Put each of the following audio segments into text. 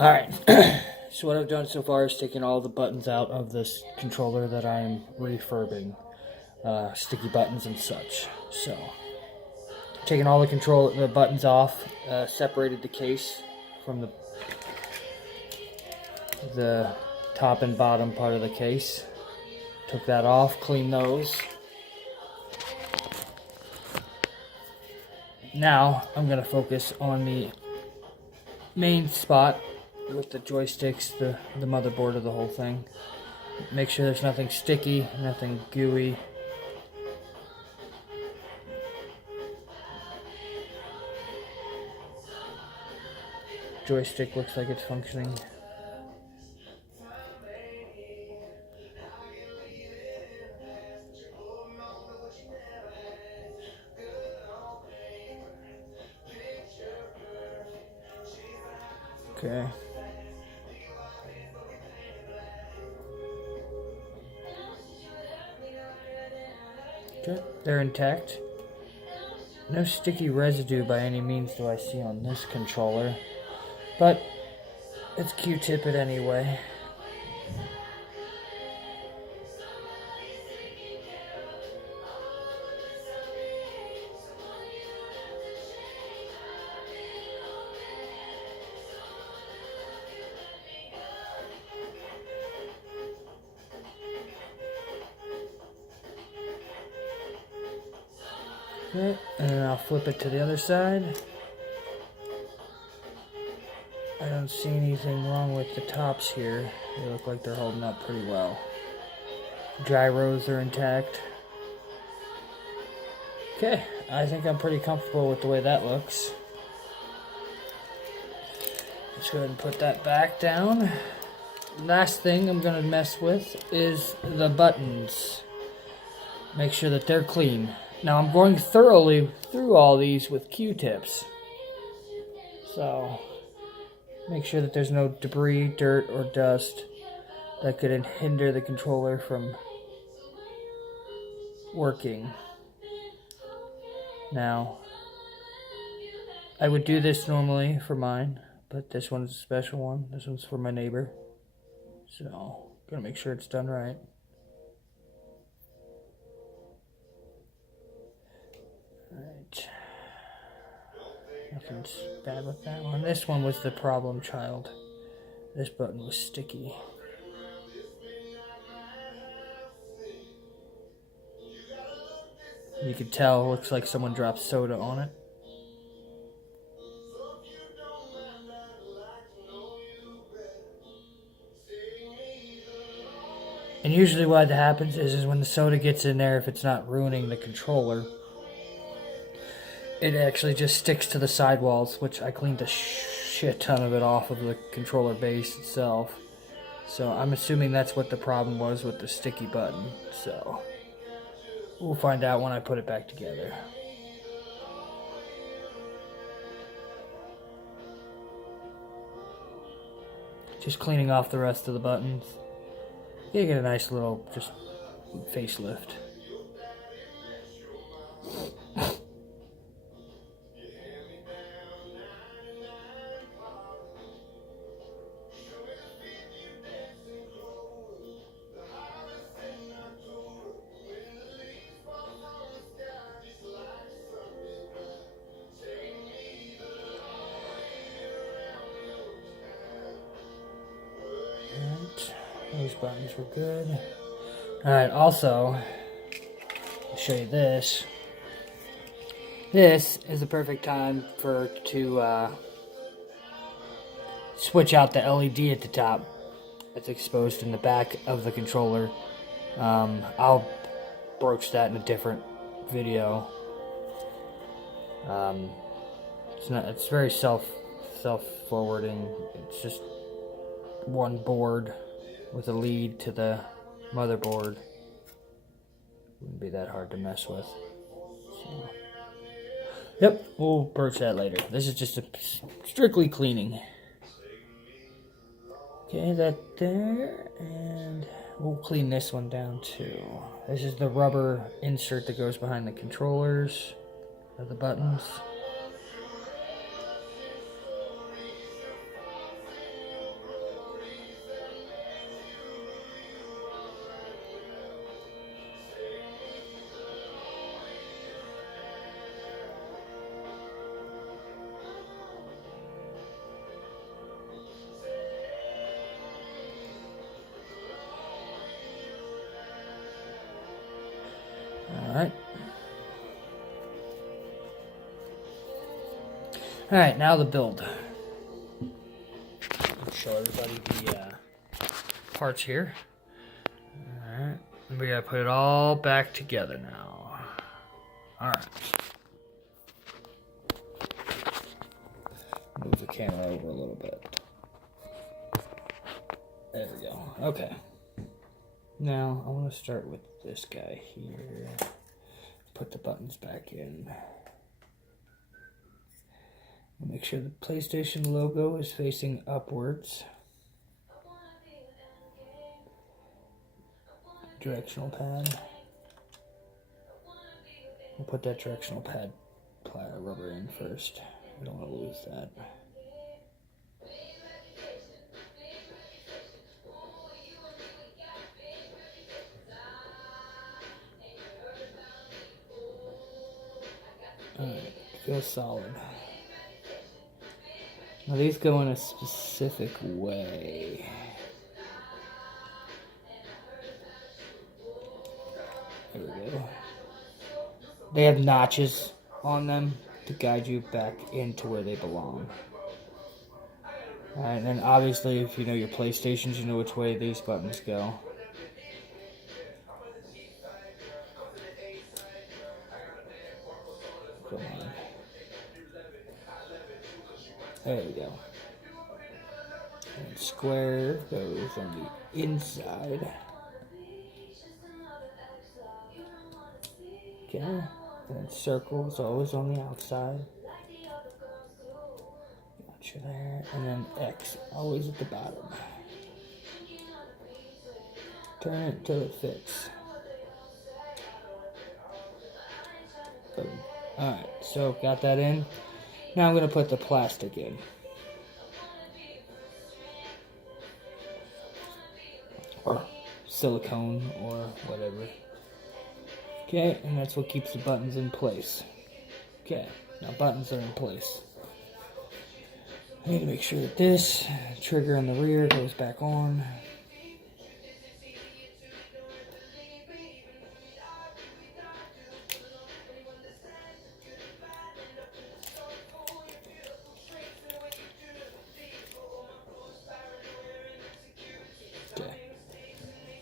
Alright, so what I've done so far is taken all the buttons out of this controller that I'm refurbing. Sticky buttons and such. So, taking all the buttons off, separated the case from the top and bottom part of the case. Took that off, cleaned those. Now, I'm going to focus on the main spot with the joysticks, the motherboard of the whole thing. Make sure there's nothing sticky, nothing gooey. Joystick looks like it's functioning. Okay. Okay, they're intact. No sticky residue by any means do I see on this controller, but it's Q-tip it anyway. Okay, and then I'll flip it to the other side. I don't see anything wrong with the tops here. They look like they're holding up pretty well. Gyros are intact. Okay, I think I'm pretty comfortable with the way that looks. Let's go ahead and put that back down. Last thing I'm going to mess with is the buttons. Make sure that they're clean. Now I'm going thoroughly through all these with Q-tips. So, make sure that there's no debris, dirt, or dust that could hinder the controller from working. Now, I would do this normally for mine, but this one's a special one. This one's for my neighbor. So, gotta make sure it's done right. Alright. Nothing's bad with that one. This one was the problem child. This button was sticky. You can tell, it looks like someone dropped soda on it. And usually what happens is when the soda gets in there, if it's not ruining the controller, it actually just sticks to the sidewalls, which I cleaned a shit ton of it off of the controller base itself. So I'm assuming that's what the problem was with the sticky button. So we'll find out when I put it back together. Just cleaning off the rest of the buttons. You get a nice little just facelift. Those buttons were good. Alright, also, I'll show you this. This is the perfect time to switch out the LED at the top that's exposed in the back of the controller. I'll broach that in a different video. It's very self-forwarding. It's just one board with a lead to the motherboard. Wouldn't be that hard to mess with. So, yep, we'll broach that later. This is just a strictly cleaning. Okay, that there, and we'll clean this one down too. This is the rubber insert that goes behind the controllers of the buttons. Alright, now the build. I'll show everybody the parts here. Alright, we gotta put it all back together now. Alright. Move the camera over a little bit. There we go. Okay. Now, I want to start with this guy here. Put the buttons back in. Make sure the PlayStation logo is facing upwards. Directional pad. We'll put that directional pad rubber in first. We don't want to lose that. Alright, feels solid. Now these go in a specific way. There we go. They have notches on them to guide you back into where they belong. Alright, and then obviously if you know your PlayStations, you know which way these buttons go. Come on. There we go. And square goes on the inside. Okay. And circle is always on the outside. Gotcha there. And then X always at the bottom. Turn it until it fits. Boom. Alright, so got that in. Now I'm going to put the plastic in. Or silicone or whatever. Okay, and that's what keeps the buttons in place. Okay, now buttons are in place. I need to make sure that this trigger on the rear goes back on.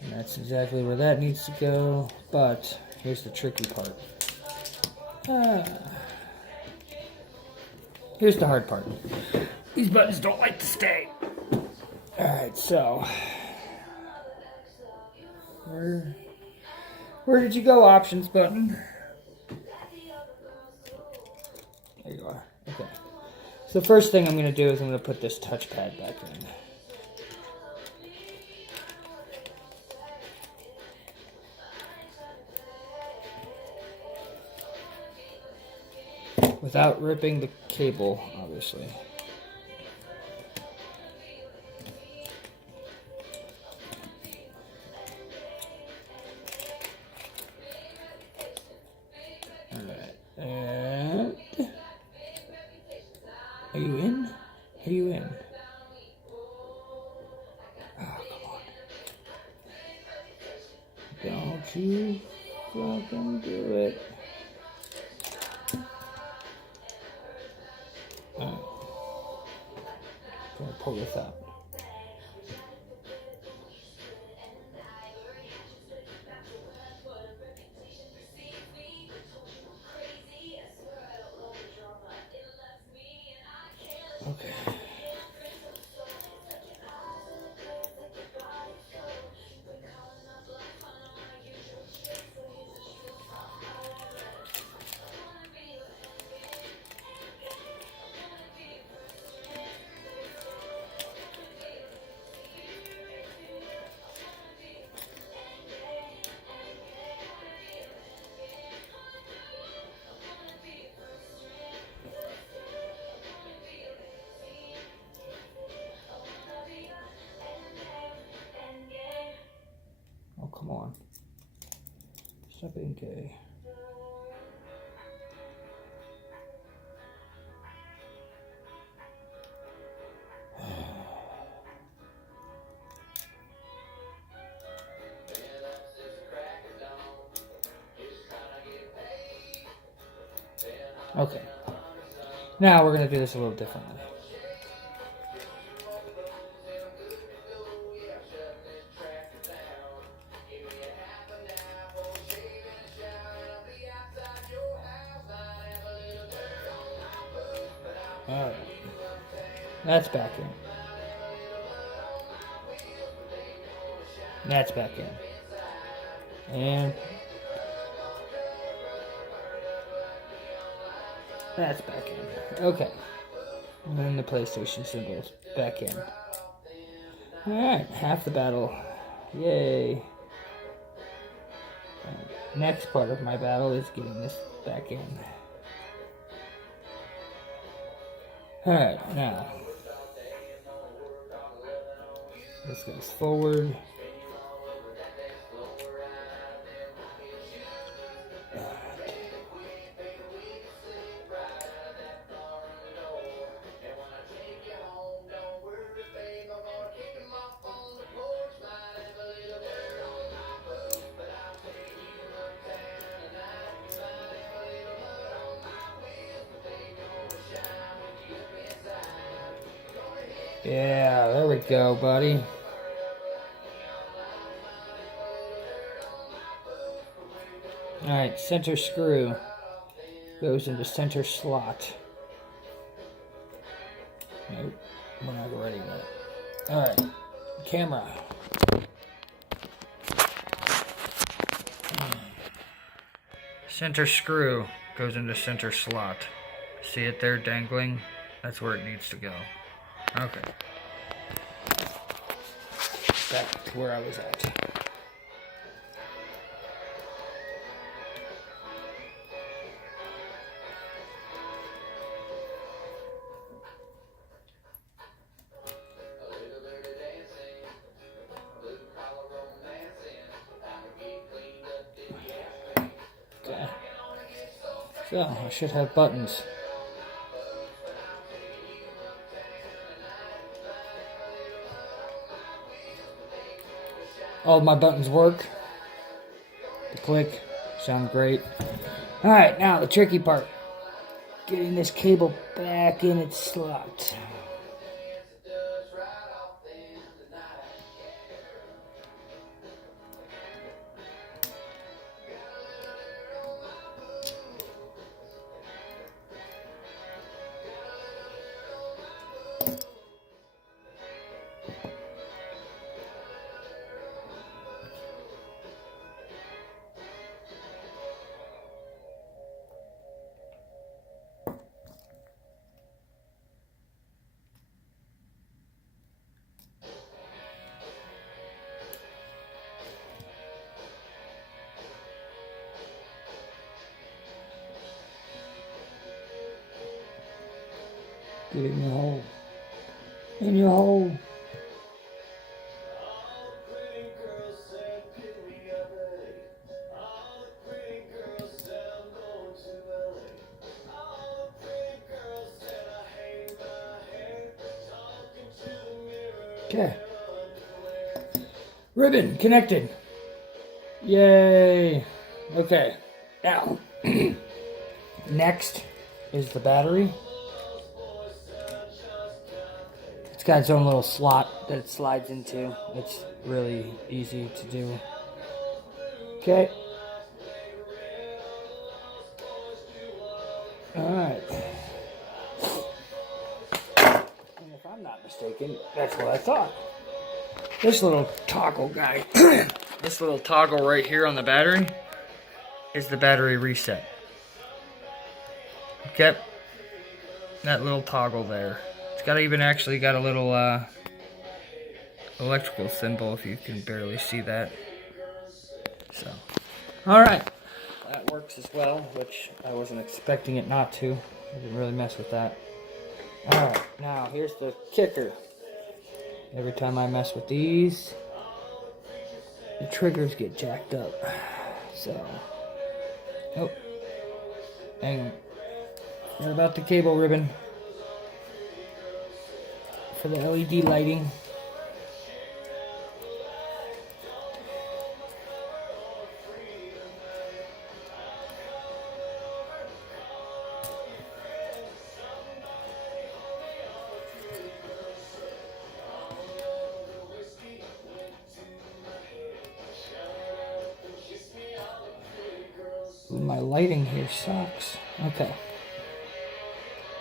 And that's exactly where that needs to go, but here's the tricky part. Here's the hard part. These buttons don't like to stay. Alright, so where did you go, options button? There you are. Okay. So the first thing I'm going to do is I'm going to put this touchpad back in. Without ripping the cable, obviously. Alright, and are you in? Are you in? Oh, come on. Don't you fucking do it. Alright. Gonna pull this out. Okay. Oh, come on. Stop being gay. Okay. Now we're going to do this a little differently. Alright. That's back in. That's back in. And that's back in. Okay. And then the PlayStation symbol's back in. Alright, half the battle. Yay. Next part of my battle is getting this back in. Alright, now. This goes forward. Yeah, there we go, buddy. Alright, center screw goes into center slot. Nope, we're not ready yet. Alright, camera. Center screw goes into center slot. See it there dangling? That's where it needs to go. Okay. Back to where I was at. Okay. So, I should have buttons. All of my buttons work. The click sound great. Alright, now the tricky part. Getting this cable back in its slot. Get it in your hole. In your hole. Okay. Ribbon connected. Yay. Okay. Now, next is the battery. It's got its own little slot that it slides into. It's really easy to do. Okay. Alright. And if I'm not mistaken, that's what I thought. This little toggle guy, this little toggle right here on the battery is the battery reset. Okay. That little toggle there. It's got even actually got a little electrical symbol if you can barely see that. So, alright. That works as well, which I wasn't expecting it not to. I didn't really mess with that. Alright, now here's the kicker. Every time I mess with these, the triggers get jacked up. So, oh, hang on. What about the cable ribbon for the LED lighting? Ooh, my lighting here sucks. Okay.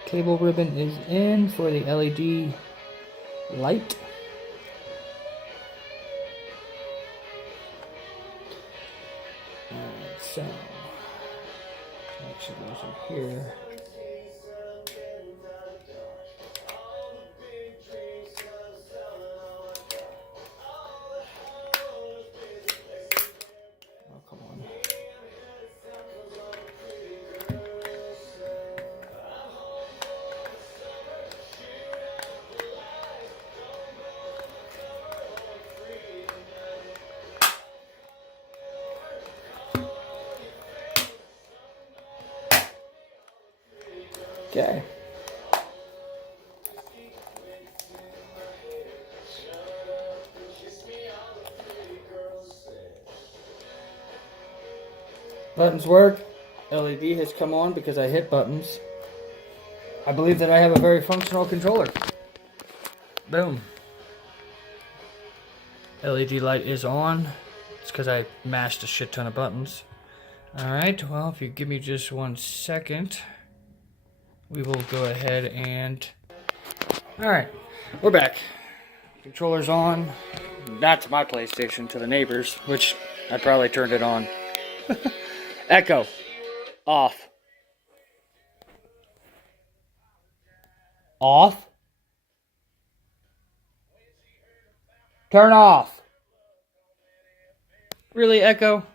Cable ribbon is in for the LED light. Alright, so actually goes in here. Oh, come on. Okay. Buttons work. LED has come on because I hit buttons. I believe that I have a very functional controller. Boom. LED light is on. It's because I mashed a shit ton of buttons. Alright, well, if you give me just 1 second, we will go ahead and... Alright, we're back. Controller's on. Not to my PlayStation, to the neighbors, which I probably turned it on. Echo. Off. Off. Turn off. Really, Echo?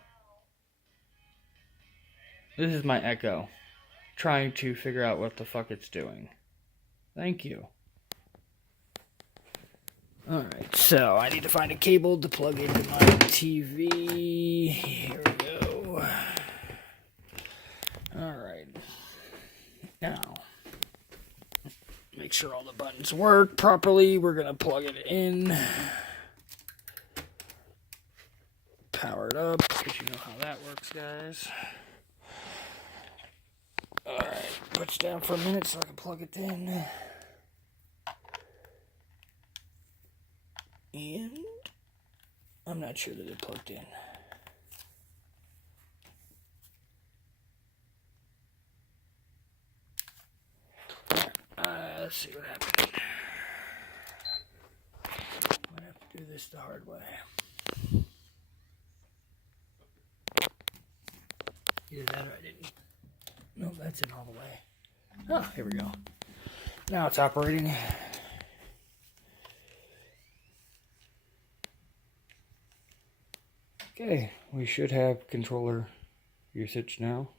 This is my Echo. Trying to figure out what the fuck it's doing. Thank you. Alright, so I need to find a cable to plug into my TV. Here we go. Alright. Now, make sure all the buttons work properly. We're going to plug it in. Power it up, because you know how that works, guys. Alright, push down for a minute so I can plug it in. And I'm not sure that it plugged in. Let's see what happened. I'm gonna have to do this the hard way. Either that or I didn't. No, that's in all the way. Oh, here we go. Now it's operating. Okay, we should have controller usage now.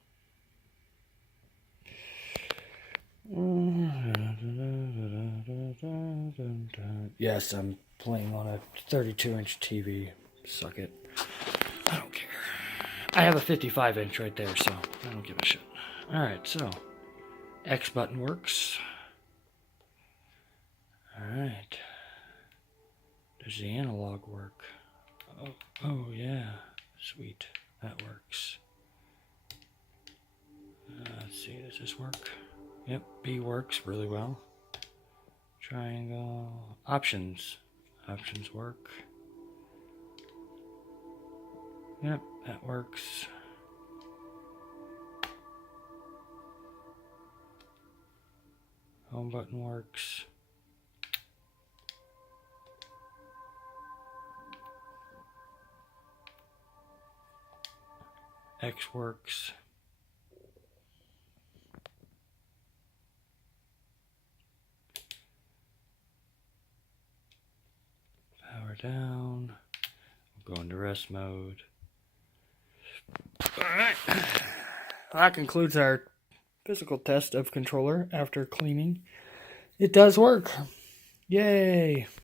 Yes, I'm playing on a 32-inch TV. Suck it. I don't care. I have a 55-inch right there, so I don't give a shit. Alright, so X button works. Alright. Does the analog work? Oh yeah. Sweet. That works. Let's see, does this work? Yep, B works really well. Triangle. Options. Options work. Yep, that works. Home button works. X works. Power down. We'll go into rest mode. Alright. Well, that concludes our physical test of controller after cleaning. It does work. Yay!